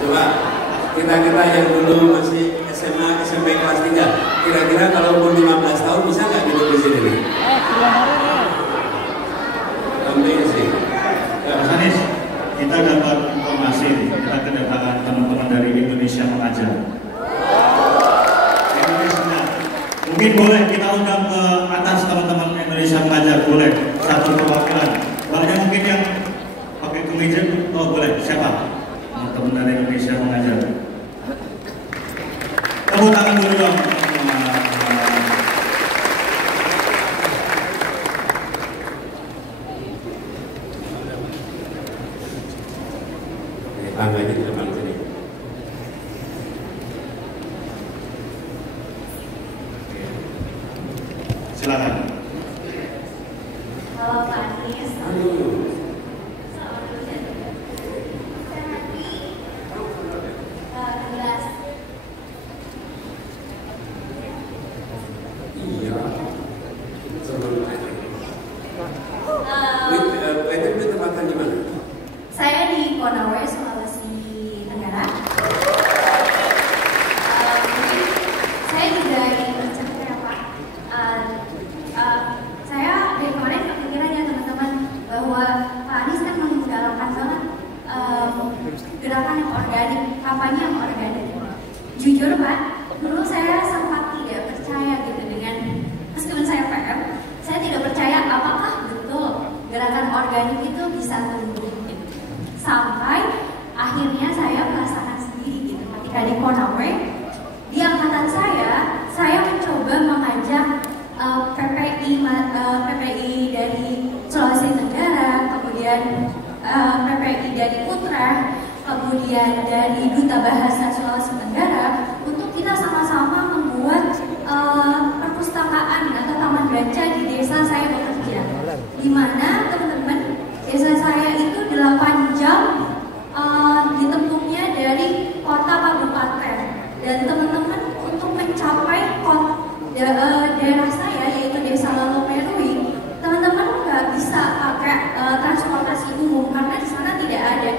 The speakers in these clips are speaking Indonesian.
Coba kita yang dulu masih SMA, SMP kelas 3, kira-kira kalau umur 15 tahun bisa nggak hidup di sini nih? Amazing. Mas Anies, kita dapat informasi, kita kedatangan teman-teman dari Indonesia Mengajar. Indonesia, mungkin boleh kita undang ke atas teman-teman Indonesia Mengajar, boleh satu perwakilan. Banyak mungkin yang pakai kemeja, oh boleh, siapa? Teman-teman dari Indonesia Mengajar. Tepuk tangan dulu dong. Tangganya di depan sini. Silakan. Halo Pak Anies. Saya di Konawe, Sulawesi Tenggara. Mungkin saya juga ingin bercerita ya Pak. Saya dari kemarin kepikiran ya teman-teman bahwa Pak Anies kan menggalakkan banget gerakan yang organik, kampanye yang organik. Jujur Pak, dulu saya sempat tidak percaya gitu dengan, meskipun saya PM, saya tidak percaya apakah betul gerakan organik itu bisa tumbuh. Sampai akhirnya saya merasakan sendiri gitu ketika di Konawe, di angkatan saya mencoba mengajak PPI dari Sulawesi Tenggara, kemudian PPI dari Utrecht, kemudian dari Duta Bahasa Sulawesi Tenggara untuk kita sama-sama membuat perpustakaan atau taman baca di desa saya bekerja, di mana teman-teman desa saya itu 8 jam ditempuhnya dari kota kabupaten, dan teman-teman untuk mencapai daerah saya yaitu desa Lalomerui, teman-teman nggak bisa pakai transportasi umum karena di sana tidak ada.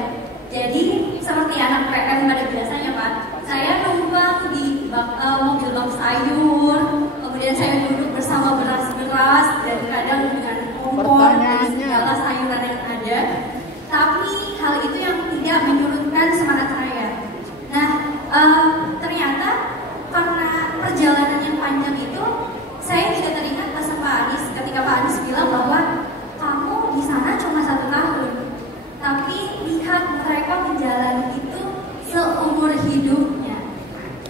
Jadi seperti anak PM pada biasanya Pak, saya numpang di mobil bak sayur, kemudian saya duduk bersama beras-beras dan kadang dengan kompor dan segala sayuran yang ada. Tapi hal itu yang tidak menyurutkan semangat saya. Nah, ternyata karena perjalanan yang panjang itu, saya tidak teringat pesan Pak Anies ketika Pak Anies bilang bahwa kamu di sana cuma 1 tahun, tapi lihat mereka menjalani itu seumur hidupnya.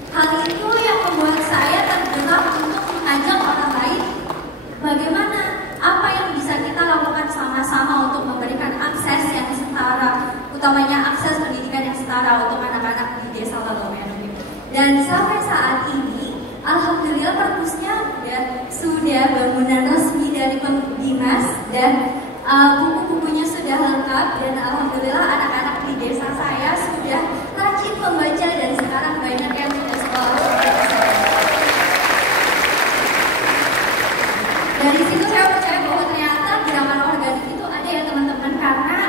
Hal itu yang membuat saya tergerak untuk mengajak orang lain bagaimana apa yang bisa kita lakukan sama-sama untuk memberikan akses yang setara, utamanya akses pendidikan yang setara untuk anak-anak di desa Lalomerui. Dan sampai saat ini, alhamdulillah perpusnya sudah bangunan resmi dari dinas dan buku-bukunya sudah lengkap, dan alhamdulillah anak-anak di desa saya sudah rajin membaca dan sekarang banyak yang sudah sekolah. Dari situ saya percaya bahwa ternyata gerakan organik itu ada ya teman-teman, karena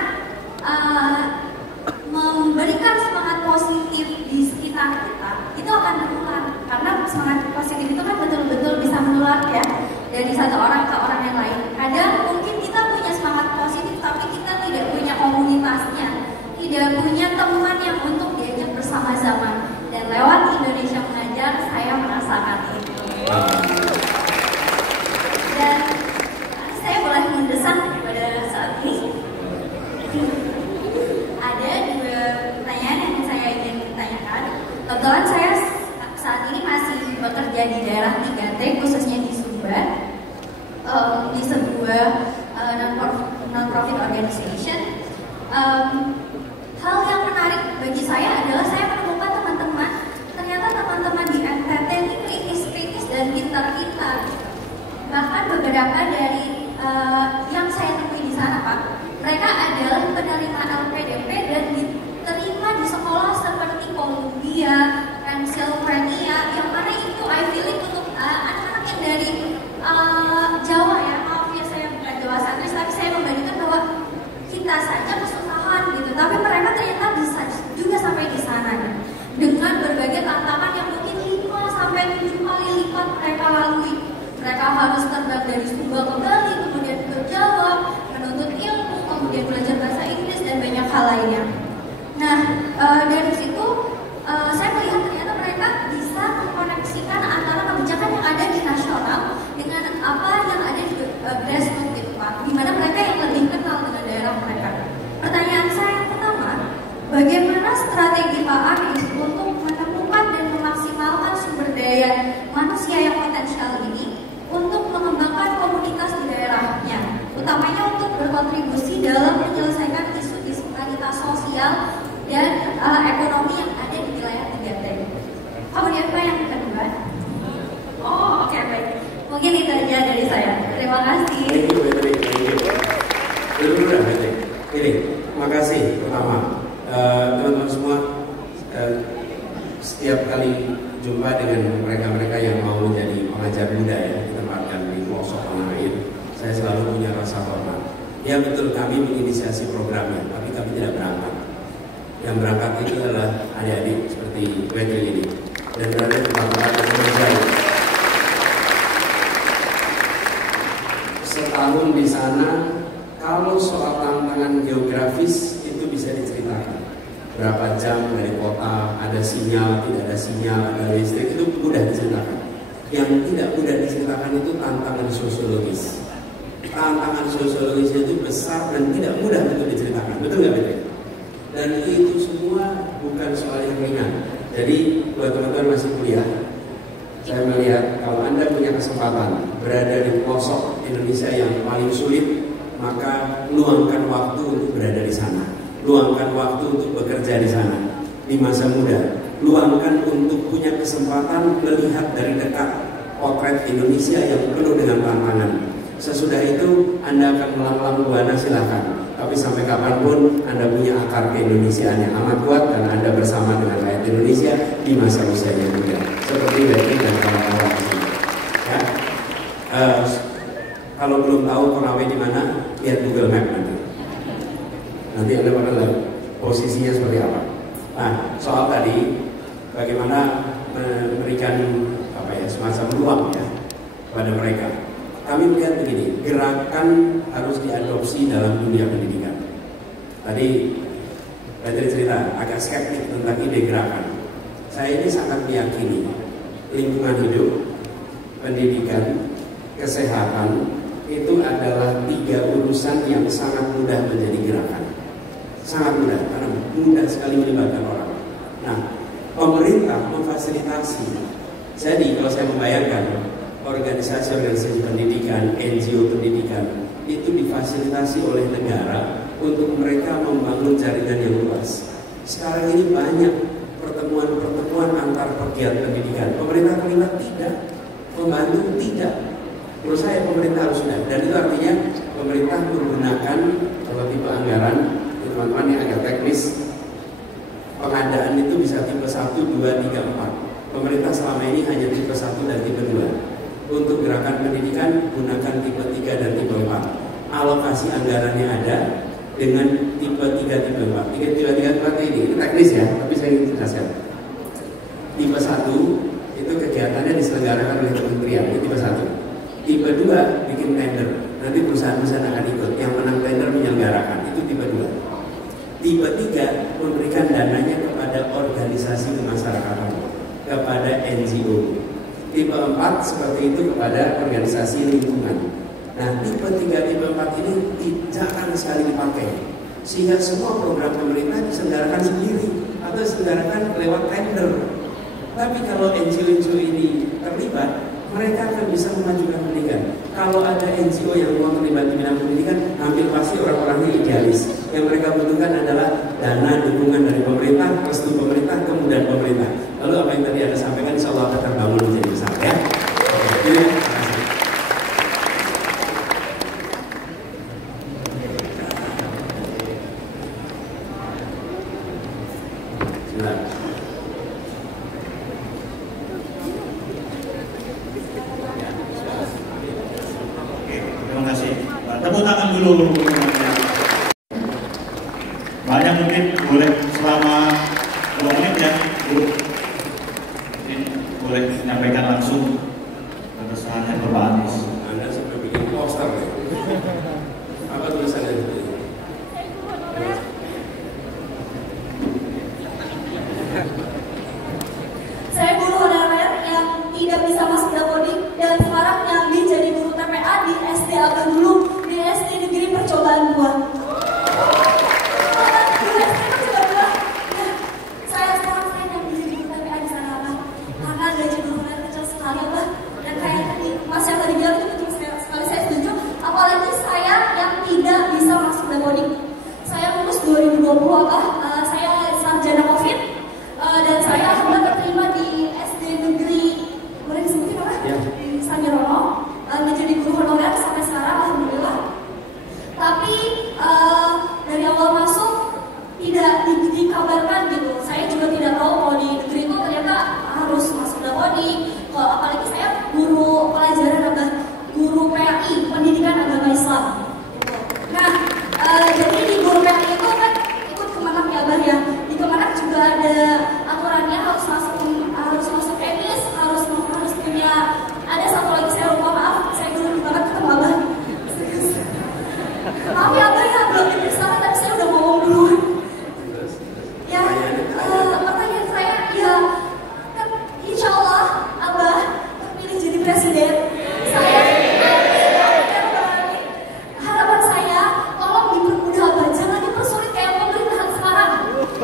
memberikan semangat positif di sekitar kita itu akan menular, karena semangat positif itu kan betul-betul bisa menular ya dari satu orang ke orang yang lain. Kadang mungkin kita punya semangat positif tapi kita tidak punya komunitasnya, tidak punya teman yang untuk diajak bersama-sama, dan lewat Indonesia Mengajar saya merasakan itu. Dan saya boleh mendesak pada saat ini. Ada 2 pertanyaan yang saya ingin tanyakan. Kebetulan saya saat ini masih bekerja di daerah 3T, khususnya di Sumbar, di sebuah non-profit organization. Hal yang menarik bagi saya adalah saya menemukan teman-teman, ternyata teman-teman di NTT ini kritis-kritis dan pintar-pintar. Bahkan beberapa dari yang saya temui di sana Pak, mereka adalah penerima LPDP dan diterima di sekolah seperti Columbia, Pennsylvania, yang mana itu Ivy League untuk anak-anak yang dari Jawa ya. Maaf ya saya bukan Jawa santris, tapi saya membandingkan bahwa kita saja kesusahan gitu master dari Sumba ke Bali, kemudian ke Jawa, menuntut ilmu, kemudian belajar bahasa Inggris dan banyak hal lainnya. Nah, dari situ saya melihat ternyata mereka bisa mengkoneksikan antara kebijakan yang ada di nasional dengan apa yang ada di grassroots gitu Pak, di mana mereka yang lebih kenal dengan daerah mereka. Pertanyaan saya yang pertama, bagaimana strategi Pak Anies untuk menemukan dan memaksimalkan sumber daya manusia yang potensial ini untuk mengembangkan komunitas di daerahnya, utamanya untuk berkontribusi dalam menyelesaikan isu disparitas sosial dan ekonomi yang ada di wilayah 3T. Kemudian Pak yang kedua, oke, baik. Mungkin itu aja dari saya. Terima kasih. Ini, makasih pertama teman-teman semua. Setiap kali jumpa dengan mereka-mereka yang mau menjadi pengajar budaya ditempatkan di pelosok tanah air, saya selalu punya rasa hormat. Ya betul, kami menginisiasi programnya, tapi kami tidak berangkat. Yang berangkat itu adalah adik-adik seperti Becky ini dan berada di tempat-tempat yang terjadi. Setahun di sana, kalau soal tantangan geografis itu bisa diceritakan. Berapa jam dari kota, ada sinyal, tidak ada sinyal, ada listrik, itu mudah diceritakan. Yang tidak mudah diceritakan itu tantangan sosiologis. Tantangan sosiologis itu besar dan tidak mudah untuk diceritakan, betul nggak betul? Dan itu semua bukan soal yang ringan. Jadi buat teman-teman masih kuliah, saya melihat kalau Anda punya kesempatan berada di pelosok Indonesia yang paling sulit, maka luangkan waktu untuk berada di sana. Luangkan waktu untuk bekerja di sana di masa muda. Luangkan untuk punya kesempatan melihat dari dekat potret Indonesia yang penuh dengan tantangan. Sesudah itu Anda akan melanglang buana, silahkan. Tapi sampai kapanpun Anda punya akar keindonesiaan yang amat kuat dan Anda bersama dengan rakyat Indonesia di masa usia yang muda. Seperti Becky dan kawan-kawan di sini. Ya. Kalau belum tahu Konawe di mana, lihat Google Map nanti. Nanti Anda bakal lihat posisinya seperti apa. Nah, soal tadi bagaimana memberikan semacam ruang ya kepada mereka. Kami melihat begini, gerakan harus diadopsi dalam dunia pendidikan. Tadi Petri cerita agak skeptik tentang ide gerakan. Saya ini sangat meyakini lingkungan hidup, pendidikan, kesehatan itu adalah 3 urusan yang sangat mudah menjadi gerakan. Sangat mudah, karena mudah sekali melibatkan orang. Nah, pemerintah memfasilitasi. Jadi kalau saya membayangkan organisasi-organisasi pendidikan, NGO pendidikan itu difasilitasi oleh negara untuk mereka membangun jaringan yang luas. Sekarang ini banyak pertemuan-pertemuan antar pegiat pendidikan. Pemerintah terlibat tidak, membantu tidak. Menurut saya pemerintah harus sudah. Dan itu artinya pemerintah menggunakan kalau tipe anggaran, teman-teman yang agak teknis, pengadaan itu bisa tipe 1, 2, 3, 4. Pemerintah selama ini hanya tipe 1 dan tipe 2. Untuk gerakan pendidikan gunakan tipe 3 dan tipe 4. Alokasi anggarannya ada dengan tipe 3, tipe 4. Tipe 3 ini teknis ya, tapi saya ingin jelaskan. Tipe 1 itu kegiatannya diselenggarakan oleh kementerian, itu tipe 1. Tipe 2 bikin tender, nanti perusahaan-perusahaan akan ikut, yang menang tender menyelenggarakan, itu tipe 2. Tipe 3 memberikan dananya kepada organisasi kemasyarakatan, kepada NGO. Tipe 4 seperti itu kepada organisasi lingkungan. Nah, tipe 3, tipe 4 ini jarang sekali dipakai. Sehingga semua program pemerintah diselenggarakan sendiri atau diselenggarakan lewat tender. Tapi kalau NGO ini terlibat, mereka akan bisa memajukan pendidikan. Kalau ada NGO yang mau terlibat di bidang pendidikan, hampir pasti orang-orangnya idealis. Yang mereka butuhkan adalah dana dukungan dari pemerintah, restu pemerintah, kemudahan pemerintah. Lalu apa yang tadi Anda sampaikan, insya Allah akan terbangun menjadi besar ya. Terima kasih. Tepuk tangan dulu. Banyak mungkin boleh selama 2 menit ya, Bu. Boleh menyampaikan langsung keresahannya ke Pak Anies. poster. Apa tulisannya itu? Saya guru honorer yang tidak bisa masuk dapodik dan sekarang nyambi jadi guru TPA di SD Agak dulu di SD Negeri Percobaan 2. Saya sekarang nyambi jadi guru TPA di sana Abah. Karena gaji guru honorer kecil sekali Abah. Dan kayak tadi Mas yang tadi bilang itu betul sekali saya setuju. Apalagi saya yang tidak bisa masuk dapodik. Saya lulus 2020 Abah. Saya sarjana COVID. Dan saya alhamdulillah terima di SD Negeri, boleh disebutin apa? Ya. Di Sangirono, menjadi guru honorer sampai sekarang alhamdulillah. Tapi dari awal masuk tidak dikabarkan gitu. Saya juga tidak tahu kalau di negeri itu ternyata harus masuk dapodik. Apalagi saya guru pelajaran apa? Guru PAI, Pendidikan Agama Islam. Gitu. Nah, jadi di guru PAI itu kan ikut Kemenak ya Abah ya. Di Kemenak juga ada aturannya harus masuk emis, harus punya. Ada satu lagi saya lupa maaf, saya dulu banget ketemu Abah. Maaf ya Abah ya, belum diperiksa tapi saya udah ngomong duluan. Ya, pertanyaan saya ya kan insya Allah Abah terpilih jadi presiden. Harapan saya tolong dipermudah Abah, jangan dipersulit kayak pemerintahan sekarang.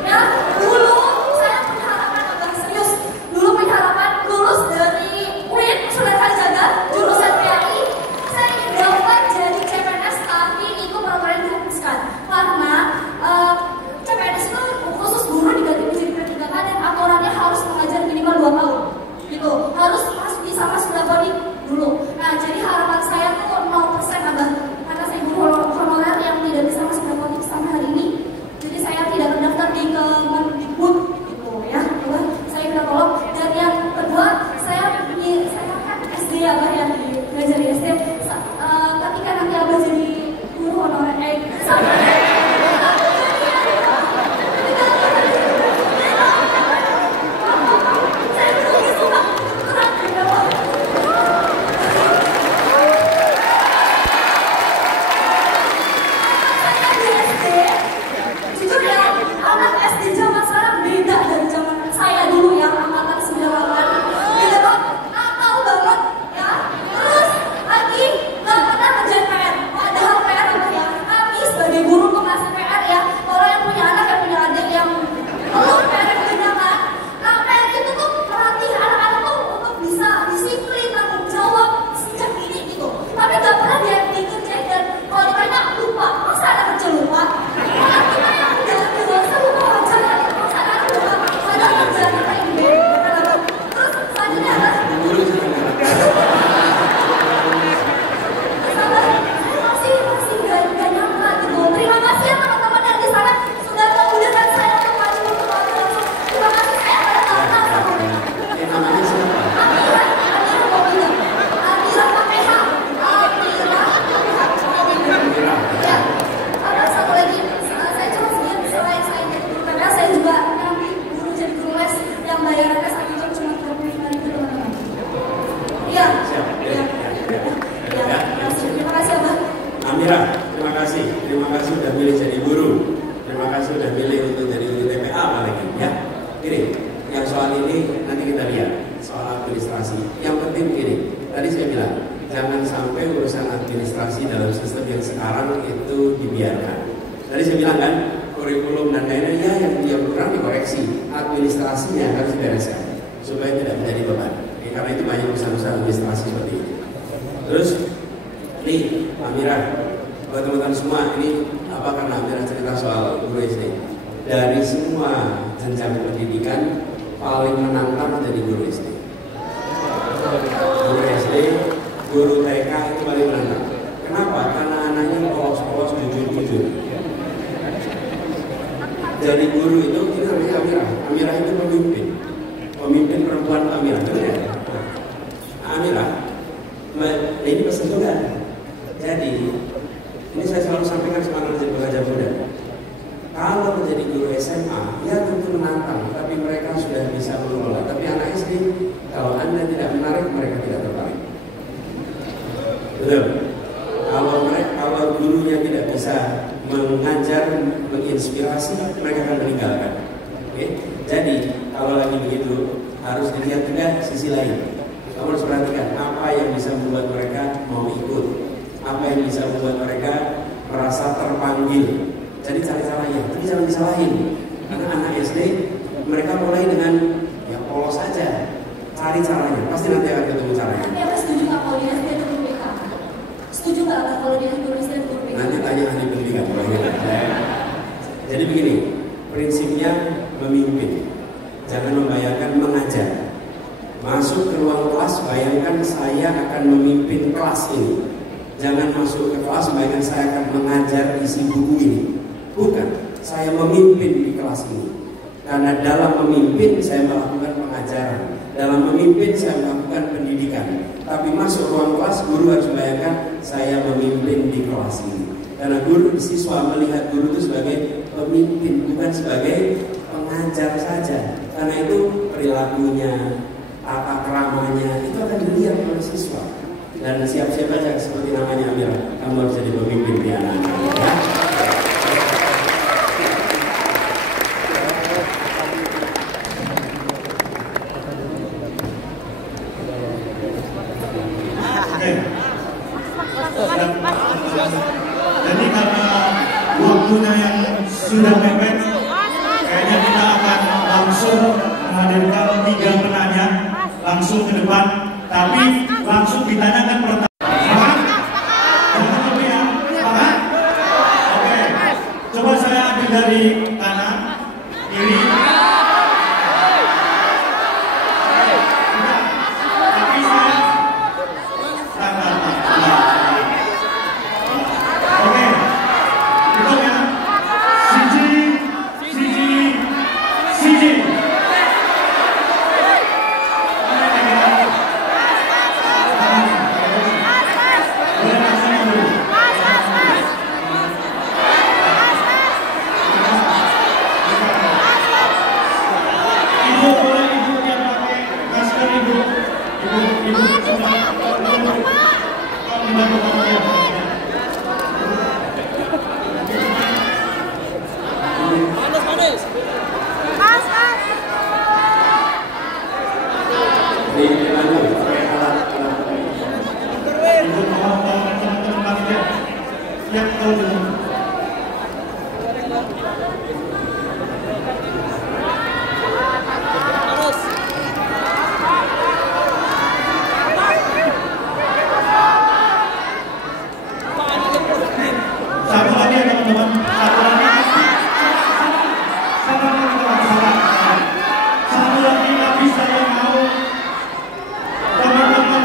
Ya, dulu saya punya harapan Abah, serius. Dulu punya harapan lulus dari UIN Sunan Kalijaga, jurusan PAI. Saya ingin dapat jadi CPNS tapi itu peraturan dihapuskan. Karena CPNS itu khusus guru diganti menjadi P3K dan aturannya harus mengajar minimal 2 tahun. Gitu, harus bisa masuk dapodik dulu. Nah, jadi harapan saya tuh 0% Abah. Karena saya guru honorer yang tidak bisa masuk dapodik sampai hari ini. Jadi saya tidak terdaftar di Kemendikbud gitu ya. Abah, saya minta tolong. Dan yang kedua, saya kan SD Abah yang belajar di SD. Ketika nanti Abah jadi guru honorer jujur ya, anak SD zaman sekarang beda dari zaman saya dulu yang angkatan 98. Beda banget, nakal banget ya. Terus lagi nggak pernah ngerjain PR. Padahal PR apa ya? Kami sebagai guru tuh ngasih PR ya. Kalau yang punya anak, yang punya adik, yang belum PR yang bedakan. Nah PR itu tuh melatih anak-anak tuh untuk bisa disiplin, tanggung jawab sejak dini gitu. Tapi nggak pernah dia dikerjain dan kalau ditanya lupa, masa anak kecil lupa? Kita yang udah dewasa lupa wajar kan? Masa anak lupa? Padahal kerjaan kita ini beda. Terus selanjutnya apa? Guru juga Saya masih gak nyangka gitu. Terima kasih ya teman-teman yang di sana sudah memudahkan saya untuk maju untuk langsung. Terima kasih saya pada tahu sama mereka. namanya siapa? Amira mau bilang. Amira pakai H. Amira. Ya. Ada satu lagi. Saya cuma sedikit selain saya jadi guru PPA, saya juga nyambi guru jadi guru les yang bayarannya 1 jam cuma 35.000 teman-teman. Iya. Siapa? Iya. Iya. Terima kasih Abah. Amira, terima kasih sudah milih jadi guru. Terima kasih sudah milih untuk jadi guru TPA apalagi ya. Gini, yang soal ini nanti kita lihat soal administrasi. Yang penting gini, tadi saya bilang jangan sampai urusan administrasi dalam sistem yang sekarang itu dibiarkan. Tadi saya bilang kan kurikulum dan lain-lain ya yang kurang dikoreksi, administrasinya harus dibereskan supaya tidak menjadi beban. Oke, karena itu banyak urusan-urusan administrasi seperti itu. Terus nih Amira, buat teman-teman semua ini apa karena Amira cerita soal guru SD. Dari semua jenjang pendidikan paling menantang jadi guru SD. Guru SD, guru TK itu paling menantang. Kenapa? Karena anaknya polos-polos, jujur-jujur. Jadi guru itu namanya Amira. Amira itu pemimpin perempuan Amira. Betul ya? Amira, ini pesan juga. Jadi ini saya selalu sampaikan sama anak-anak muda. Kalau menjadi guru SMA, ya tentu menantang, tapi mereka sudah bisa mengelola. Tapi anak SD, kalau Anda tidak menarik, mereka tidak tertarik. Betul. motivasi, mereka akan meninggalkan. Oke? Jadi kalau lagi begitu harus dilihat juga sisi lain. Kamu harus perhatikan apa yang bisa membuat mereka mau ikut, apa yang bisa membuat mereka merasa terpanggil. Jadi cari caranya, tapi jangan disalahin. Karena anak SD mereka mulai dengan ya polos saja. Cari caranya, pasti nanti akan ketemu caranya. Nanti apa setuju nggak kalau dia SD turun BK? Setuju nggak kalau dia turun SD turun BK? Nanti tanya ahli pendidikan. Jadi begini, prinsipnya memimpin. Jangan membayangkan mengajar. Masuk ke ruang kelas, bayangkan saya akan memimpin kelas ini. Jangan masuk ke kelas, bayangkan saya akan mengajar isi buku ini. Bukan, saya memimpin di kelas ini. Karena dalam memimpin saya melakukan pengajaran. Dalam memimpin saya melakukan pendidikan. Tapi masuk ruang kelas, guru harus bayangkan saya memimpin di kelas ini. Karena guru, siswa melihat guru itu sebagai pemimpin, bukan sebagai pengajar saja. Karena itu perilakunya, tata keramanya itu akan dilihat oleh siswa. Dan siap-siap aja seperti namanya Amira, kamu harus jadi pemimpin di anak-anak. Ya? Jadi karena waktunya yang sudah mepet, kayaknya kita akan langsung menghadirkan 3 penanya langsung ke depan, tapi langsung ditanyakan pertanyaan. Semangat? Jangan lebih ya, semangat? Oke, coba saya ambil dari kanan, kiri. Tapi saya oke, itu ya. Siji. Satu lagi ya teman-teman, satu lagi tapi saya mau teman-teman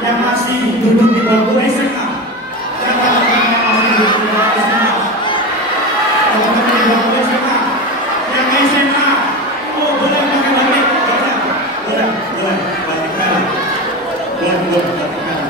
yang masih duduk di bangku SMA. Teman-teman yang masih duduk di bangku SMA. Teman-teman di bangku SMA. Yang SMA. Oh boleh pakai batik? Boleh. Batik merah. Boleh batik merah.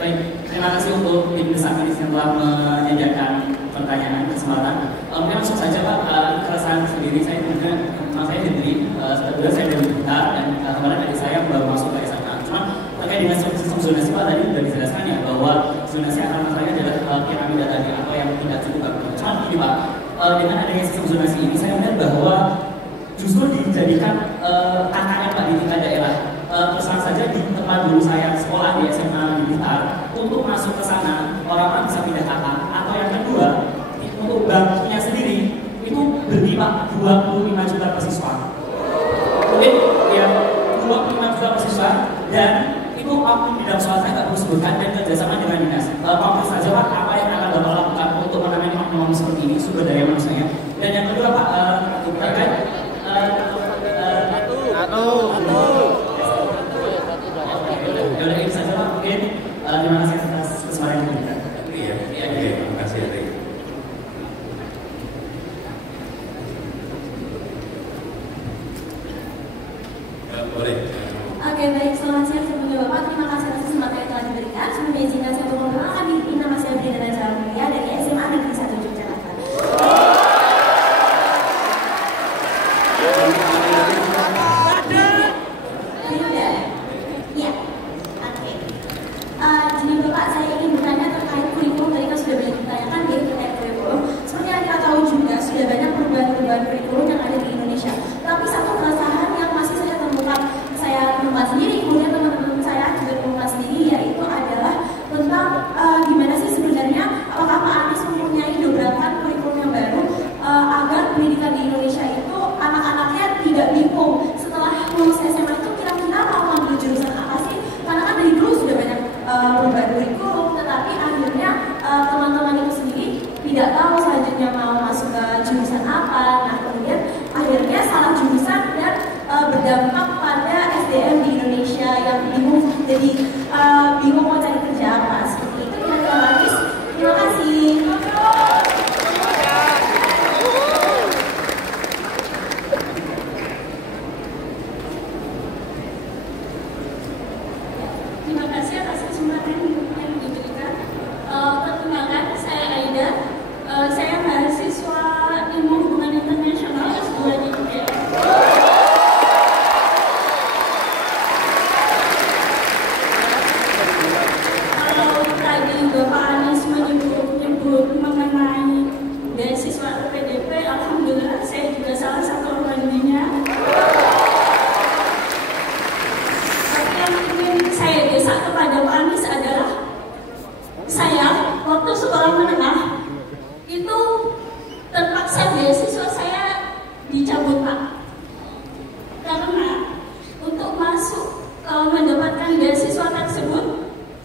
Baik, terima kasih untuk tim Desafinis yang telah menyediakan pertanyaan kesempatan. Mungkin langsung saja Pak, keresahan sendiri saya juga, saya dengan adanya sistem zonasi ini saya melihat bahwa justru dijadikan KKN Pak di tingkat daerah. Terus saja di tempat dulu saya sekolah di SMA di Blitar, untuk masuk ke sana orang-orang bisa pindah kakak. Atau yang kedua, untuk bangkunya sendiri itu beli Pak 25 juta per siswa. Mungkin ya 25 juta per siswa, dan itu oknum di dalam soal saya nggak perlu sebutkan dan kerjasama dengan dinas. Konkret saja Pak, apa yang akan Bapak lakukan untuk menangani oknum seperti ini, sumber daya manusianya. Dan yang kedua Pak, terkait Yaudah ini saja Pak, mungkin terima kasih atas kesempatan ini. Iya, terima kasih Ari. Boleh. Oke, baik, selamat siang sebelumnya Bapak. Terima kasih atas kesempatan yang telah diberikan. Sebelumnya izinkan saya untuk memperkenalkan diri, nama saya Brina Najwa Mulia dari SMA Negeri 1 Yogyakarta. Iya, oke. Jadi Bapak, saya ingin bertanya terkait kurikulum. Tadi kan sudah banyak ditanyakan di terkait kurikulum. Seperti yang kita tahu juga, sudah banyak perubahan-perubahan kurikulum yang ada di Indonesia. Tapi satu keresahan yang masih saya temukan, saya temukan sendiri, kemudian teman-teman saya juga temukan sendiri, yaitu adalah tentang gimana sih sebenarnya, apakah Pak Anies mempunyai dobrakan kurikulum yang baru agar pendidikan di Indonesia itu anak-anaknya tidak bingung setelah lulus SMA itu kira-kira mau ambil jurusan apa sih? Karena kan dari dulu sudah banyak perubahan kurikulum, tetapi akhirnya teman-teman itu sendiri tidak tahu selanjutnya mau masuk ke jurusan apa. Nah kemudian akhirnya salah jurusan dan berdampak pada SDM di Indonesia yang bingung, jadi bingung mau cari kerja apa. Seperti itu kira-kira Pak Anies. Terima kasih. Terima kasih atas kesempatan yang diberikan. Perkenalkan, saya Aida. Saya mahasiswa Ilmu Hubungan Internasional S2 di UGM. Kalau tadi Bapak Anies menyebut mengenai beasiswa PDP, alhamdulillah saya juga salah satu orangnya. Tapi yang ingin saya desak kepada Pak Anies adalah, saya waktu sekolah menengah itu terpaksa beasiswa saya dicabut Pak, karena untuk mendapatkan beasiswa tersebut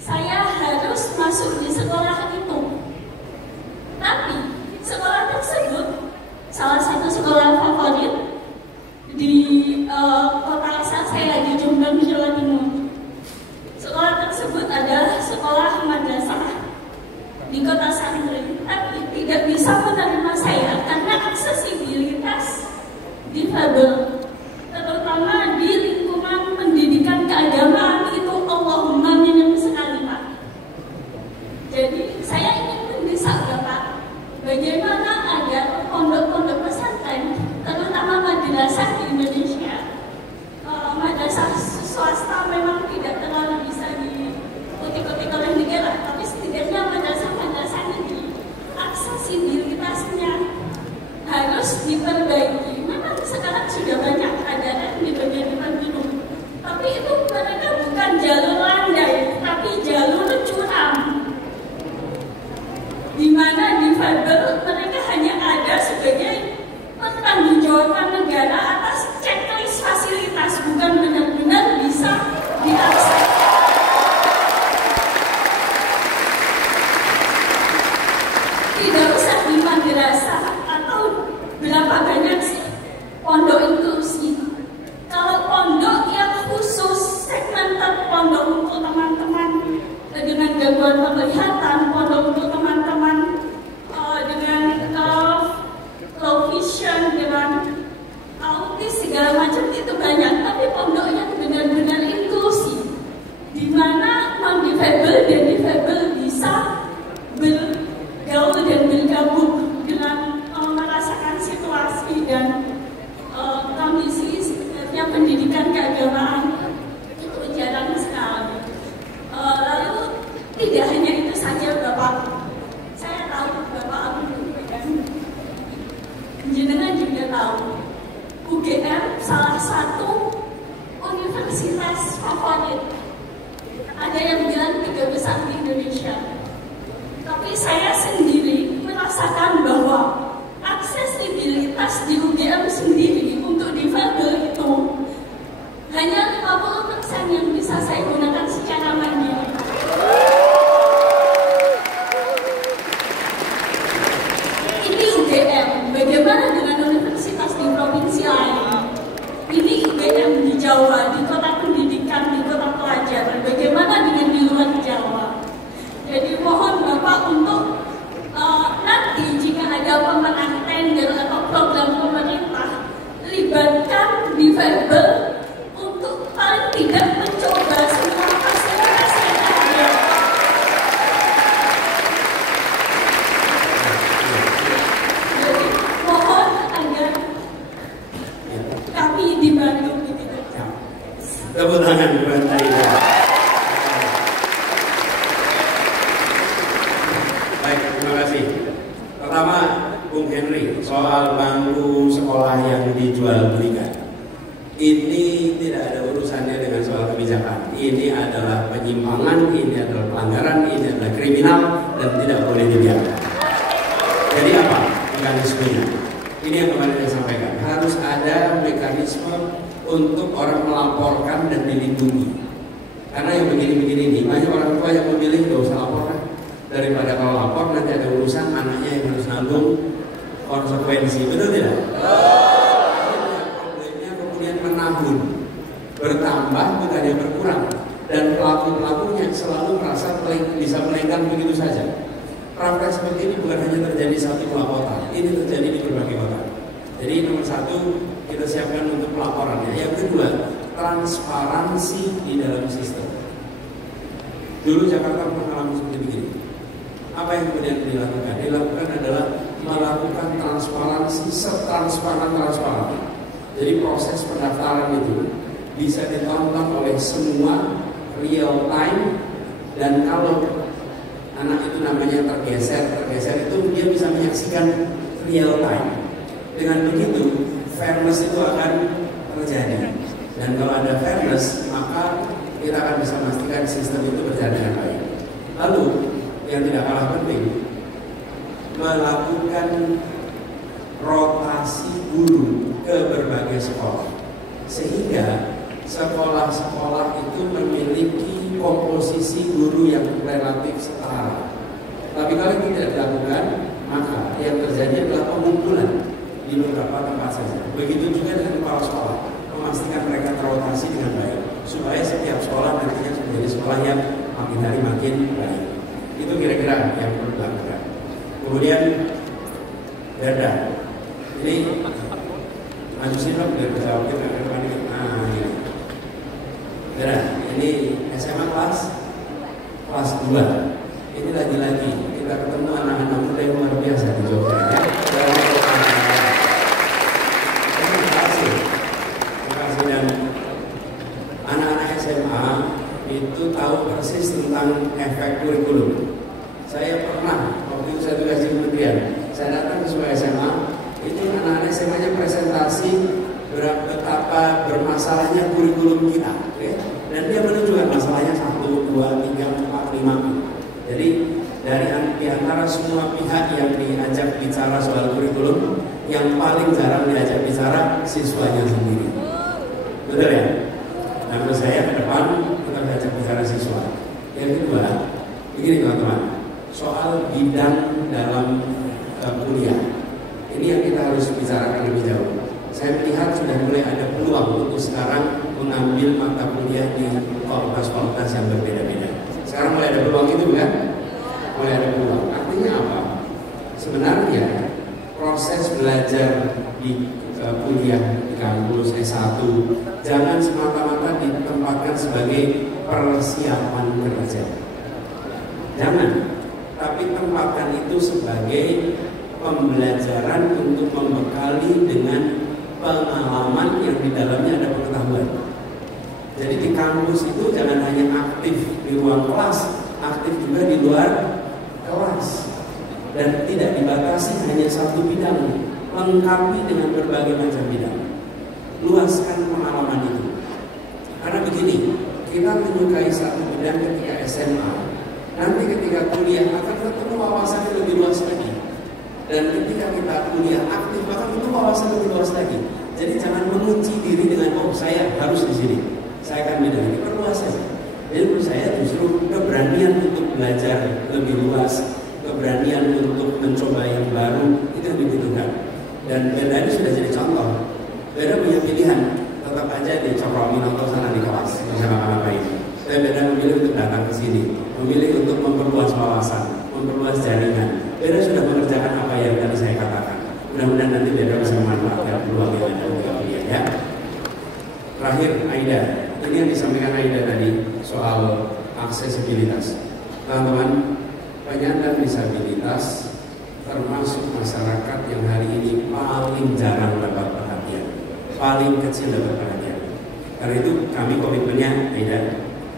saya harus masuk di sekolah itu. Tapi sekolah tersebut salah satu sekolah favorit di kota asal saya di Jombang, Jawa Timur. Sekolah tersebut adalah sekolah madrasah di kota Santri, tapi tidak bisa menerima saya karena aksesibilitas difabel, terutama di lingkungan pendidikan keagamaan itu Allahumma minim sekali Pak. Jadi saya ingin mendesak Bapak, bagaimana agar pondok-pondok pesantren, terutama madrasah di Indonesia, madrasah swasta memang tidak terlalu bisa diikuti oleh negara, tapi setidaknya madrasah-madrasah negeri aksesibilitasnya harus diperbaiki. Memang sekarang sudah banyak ada di bagian depan gedung, tapi itu mereka bukan jalur landai, tapi jalur curam, di mana difabel mereka hanya ada sebagai pertanggungjawaban negara atas checklist fasilitas, bukan benar-benar bisa diakses. Tidak usah di madrasah atau berapa banyak sih pondok inklusi. Kalau pondok yang khusus segmented, pondok untuk teman-teman dengan gangguan penglihatan, pondok untuk teman-teman dengan low vision, dengan autis segala macam itu banyak. Tapi pondok yang benar-benar inklusi, di mana non-difabel dan difabel bisa bergaul dan bergabung dengan merasakan situasi dan kondisi sebenarnya pendidikan keagamaan itu jarang sekali. Lalu tidak hanya itu saja Bapak, saya tahu Bapak hanya 50% yang bisa saya gunakan secara mandiri. Ini UGM, bagaimana dengan universitas di provinsi lain? Ini UGM di Jawa, di kota pendidikan, di kota pelajar. Bagaimana dengan di luar Jawa? Jadi mohon Bapak untuk nanti jika ada pemenang tender atau program pemerintah, libatkan difabel untuk paling tidak mencoba semua fasilitas yang ada. Jadi mohon agar kami dibantu begitu. Tepuk tangan buat Aida. Baik, terima kasih. Pertama, Bung Henry, soal bangku sekolah yang dijual belikan. Ini tidak ada urusannya dengan soal kebijakan. Ini adalah penyimpangan, ini adalah pelanggaran, ini adalah kriminal dan tidak boleh dibiarkan. Jadi apa mekanismenya? Ini yang kemarin saya sampaikan. Harus ada mekanisme untuk orang melaporkan dan dilindungi. Karena yang begini-begini ini banyak orang tua yang memilih gak usah laporkan. Daripada kalau lapor nanti ada urusan anaknya yang harus nanggung konsekuensi, betul tidak? Problemnya kemudian menahun, bertambah bukannya berkurang, dan pelaku-pelakunya selalu merasa bisa melenggang begitu saja. Praktek seperti ini bukan hanya terjadi satu dua kota, ini terjadi di berbagai kota. Jadi nomor satu kita siapkan untuk pelaporannya. Yang kedua, transparansi di dalam sistem. Dulu Jakarta mengalami seperti begini. Apa yang kemudian dilakukan? Dilakukan adalah melakukan transparansi setransparan. Jadi proses pendaftaran itu bisa ditonton oleh semua real time, dan kalau anak itu namanya tergeser itu dia bisa menyaksikan real time. Dengan begitu fairness itu akan terjadi, dan kalau ada fairness maka kita akan bisa memastikan sistem itu berjalan dengan baik. Lalu yang tidak kalah penting, melakukan rotasi guru ke berbagai sekolah, sehingga sekolah-sekolah itu memiliki komposisi guru yang relatif setara. Tapi kalau itu tidak dilakukan, maka yang terjadi adalah pengumpulan di beberapa tempat saja. Begitu juga dengan kepala sekolah, memastikan mereka terotasi dengan baik, supaya setiap sekolah nantinya menjadi sekolah yang makin hari makin baik. Itu kira-kira yang perlu dilakukan. Kemudian Garda, ini majusin dong biar bisa waktu ke depan ini. Nah ini Garda, ini SMA kelas 2. Ini lagi-lagi kita ketemu anak-anak muda yang luar biasa di Jogja ya. Terima kasih. Dan anak-anak SMA itu tahu persis tentang efek kurikulum. Saya pernah, waktu itu saya tugas di kementerian, saya datang ke sebuah SMA, itu anak-anak SMA-nya presentasi betapa bermasalahnya kurikulum kita, okay? Dan dia menunjukkan masalahnya 1, 2, 3, 4, 5. Jadi di antara semua pihak yang diajak bicara soal kurikulum, yang paling jarang diajak bicara siswanya sendiri. Betul ya? Nah, menurut saya ke depan kita belajar bicara siswa. Yang kedua, begini teman-teman, soal bidang dalam kuliah. Ini yang kita harus bicarakan lebih jauh. Saya melihat sudah mulai ada peluang untuk sekarang mengambil mata kuliah di fakultas-fakultas yang berbeda-beda. Sekarang mulai ada peluang itu kan? Mulai ada peluang. Artinya apa? Sebenarnya proses belajar di kuliah di kampus S1 jangan semata-mata ditempatkan sebagai persiapan kerja. Jangan, tapi tempatkan itu sebagai pembelajaran untuk membekali dengan pengalaman yang di dalamnya ada pengetahuan. Jadi di kampus itu jangan hanya aktif di ruang kelas, aktif juga di luar kelas, dan tidak dibatasi hanya satu bidang, lengkapi dengan berbagai macam bidang. Luaskan pengalaman itu. Karena begini, kita menyukai satu bidang ketika SMA, nanti ketika kuliah akan ketemu wawasan yang lebih luas lagi. Dan ketika kita kuliah aktif, akan ketemu wawasan lebih luas lagi. Jadi jangan mengunci diri dengan saya harus di sini, saya akan pindah ini, perluas saja. Jadi menurut saya justru keberanian untuk belajar lebih luas, keberanian untuk mencoba yang baru itu yang dibutuhkan. Dan Beda ini sudah jadi contoh. Beda punya pilihan, tetap aja di Cokroaminoto atau sana di kelas bersama apa ini. Saya Beda memilih untuk datang ke sini, memilih untuk memperluas wawasan, memperluas jaringan. Beda sudah mengerjakan apa yang tadi saya katakan. Mudah-mudahan nanti Beda bisa memanfaatkan peluang yang ada untuk dia ya. Terakhir Aida, ini yang disampaikan Aida tadi soal aksesibilitas. Teman-teman, penyandang disabilitas termasuk masyarakat yang hari ini paling jarang dapat perhatian, paling kecil dapat perhatian. Karena itu kami komitmennya Aida,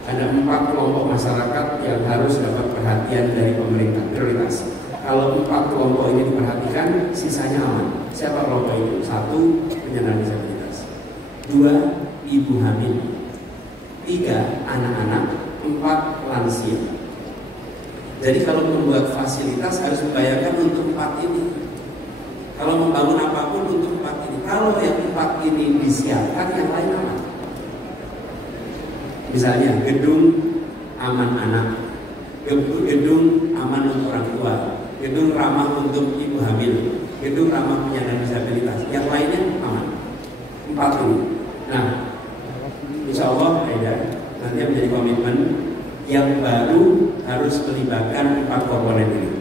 ada 4 kelompok masyarakat yang harus dapat perhatian dari pemerintah, prioritas. Kalau 4 kelompok ini diperhatikan, sisanya aman. Siapa kelompok itu? 1, penyandang disabilitas. 2, ibu hamil. 3, anak-anak. 4, lansia. Jadi kalau membuat fasilitas harus membayangkan untuk 4 ini. Kalau membangun apapun untuk 4 ini. Kalau yang 4 ini disiapkan, yang lain aman. Misalnya gedung aman anak, gedung aman untuk orang tua, gedung ramah untuk ibu hamil, gedung ramah penyandang disabilitas, yang lainnya aman. 4 ini. Nah, insya Allah Aida nanti menjadi komitmen yang baru harus melibatkan 4 komponen ini,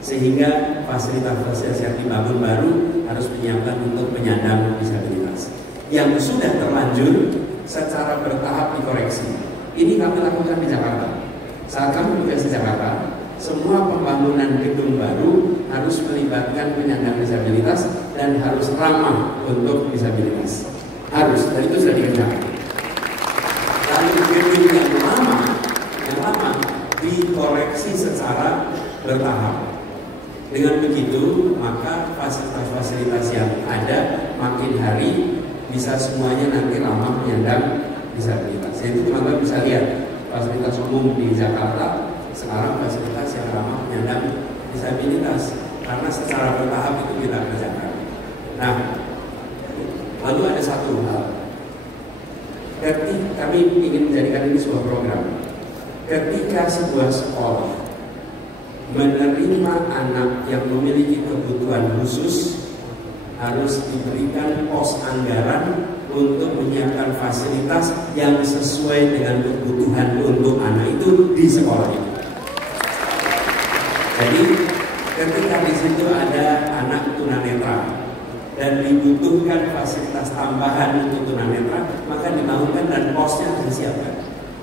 sehingga fasilitas-fasilitas yang dibangun baru harus menyiapkan untuk penyandang disabilitas. Yang sudah terlanjur secara bertahap dikoreksi. Ini kami lakukan di Jakarta. Saat kami bertugas di Jakarta, semua pembangunan gedung baru harus melibatkan penyandang disabilitas dan harus ramah untuk disabilitas. Harus, dan itu sudah dikerjakan. Lalu gedung yang lama dikoreksi secara bertahap. Dengan begitu, maka fasilitas-fasilitas yang ada makin hari bisa semuanya nanti ramah penyandang disabilitas. Itu teman-teman bisa lihat fasilitas umum di Jakarta sekarang fasilitas yang ramah penyandang disabilitas karena secara bertahap itu kita kerjakan. Nah, lalu ada satu hal. Ketika kami ingin menjadikan ini sebuah program. Ketika sebuah sekolah menerima anak yang memiliki kebutuhan khusus, harus diberikan pos anggaran untuk menyiapkan fasilitas yang sesuai dengan kebutuhan untuk anak itu di sekolah itu. Jadi ketika di situ ada anak tunanetra dan dibutuhkan fasilitas tambahan untuk tunanetra, maka dibangunkan dan posnya disiapkan.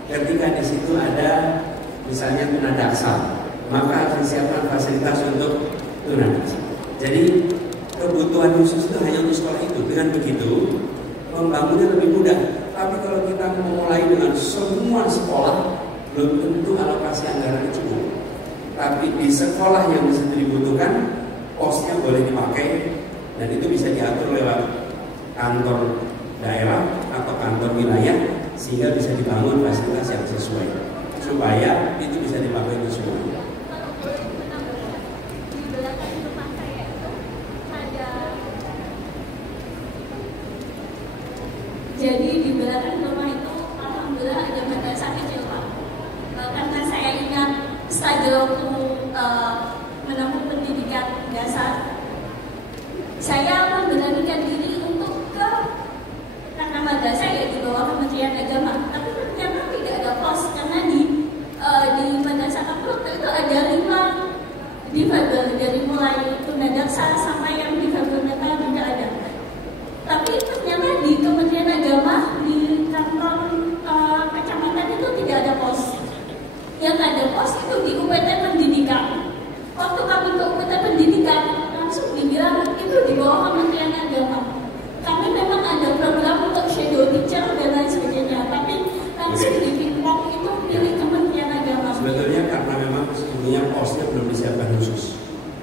Ketika di situ ada misalnya tunadaksa, maka harus disiapkan fasilitas untuk tunadaksa. Jadi kebutuhan khusus itu hanya untuk sekolah itu. Dengan begitu membangunnya lebih mudah. Tapi kalau kita memulai dengan semua sekolah, belum tentu alokasi anggaran cukup. Tapi di sekolah yang disitu dibutuhkan, posnya boleh dipakai dan itu bisa diatur lewat kantor daerah atau kantor wilayah sehingga bisa dibangun fasilitas yang sesuai supaya itu bisa dipakai untuk semua. Jadi di belakang rumah itu alhamdulillah ada madrasah kecil Pak. Karena saya ingat saja waktu menempuh pendidikan dasar, saya memberanikan diri untuk ke karena madrasah ya di bawah Kementerian Agama. Tapi ternyata tidak ada pos karena di madrasah aku itu ada 5 difabel dari mulai tunadaksa sampai yang difabel mental tidak ada. Tapi ternyata di Kementerian Agama di kantor kecamatan itu tidak ada pos. Yang ada pos itu di UPT Pendidikan. Waktu kami ke UPT Pendidikan langsung dibilang itu di bawah Kementerian Agama. Kami memang ada program untuk shadow teacher dan lain sebagainya, tapi langsung di Pinpong itu milik Kementerian Agama. Sebetulnya karena memang sesungguhnya posnya belum disiapkan khusus.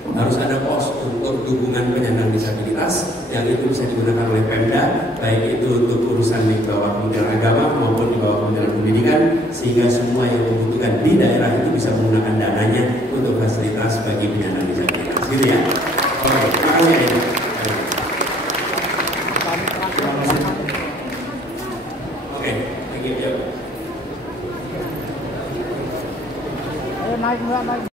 Harus ada pos untuk dukungan penyandang disabilitas yang itu bisa digunakan oleh Pemda, baik itu untuk urusan di bawah Kementerian Agama maupun di bawah Kementerian Pendidikan, sehingga semua yang membutuhkan di daerah itu bisa menggunakan dananya untuk fasilitas bagi penyandang disabilitas, gitu ya.